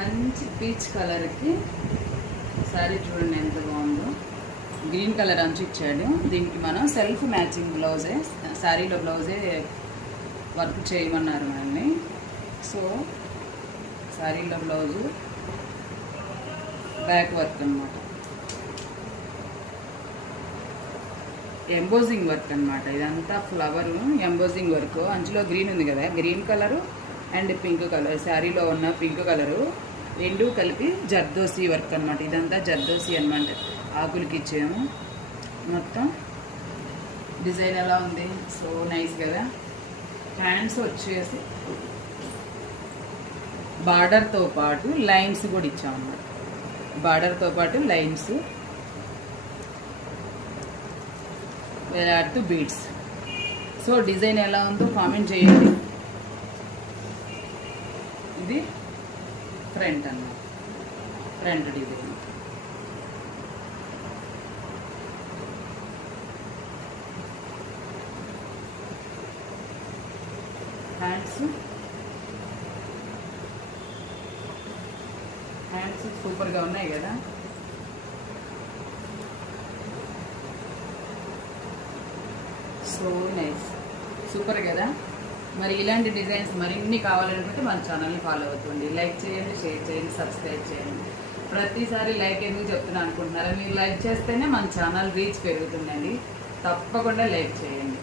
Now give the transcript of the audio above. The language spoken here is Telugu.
మంచి పీచ్ కలర్కి శారీ చూడండి ఎంత బాగుందో. గ్రీన్ కలర్ అంచు ఇచ్చాడు. దీనికి మనం సెల్ఫ్ మ్యాచింగ్ బ్లౌజే, శారీలో బ్లౌజే వర్క్ చేయమన్నారు మనల్ని. సో శారీలో బ్లౌజు బ్యాక్ వర్క్ అనమాట, ఎంబోజింగ్ వర్క్ అనమాట. ఇదంతా ఫ్లవర్ ఎంబోజింగ్ వర్క్. అంచులో గ్రీన్ ఉంది కదా, green colour and pink colour, శారీలో ఉన్న పింక్ కలరు రెండు కలిపి జర్దోసి వర్క్ అనమాట. ఇదంతా జర్దోసి అనమాట. ఆకులకి ఇచ్చాము. మొత్తం డిజైన్ ఎలా ఉంది, సో నైస్ కదా. హ్యాండ్స్ వచ్చేసి బార్డర్తో పాటు లైన్స్ కూడా ఇచ్చామన్నమాట. బార్డర్తో పాటు లైన్స్ వేలాడుతూ బీడ్స్. సో డిజైన్ ఎలా ఉందో కామెంట్ చేయండి. ఇది ఫ్రంట్ అన్నమాట, ఫ్రంట్ డిజైన్. హ్యాండ్స్ సూపర్గా ఉన్నాయి కదా. సో నైస్, సూపర్ కదా. మరి ఇలాంటి డిజైన్స్ మరిన్ని కావాలనుకుంటే మన ఛానల్ని ఫాలో అవుతుంది. లైక్ చేయండి, షేర్ చేయండి, సబ్స్క్రైబ్ చేయండి. ప్రతిసారి లైక్ ఎందుకు చెప్తున్నా అనుకుంటున్నారా? మీరు లైక్ చేస్తేనే మన ఛానల్ రీచ్ పెరుగుతుందండి. తప్పకుండా లైక్ చేయండి.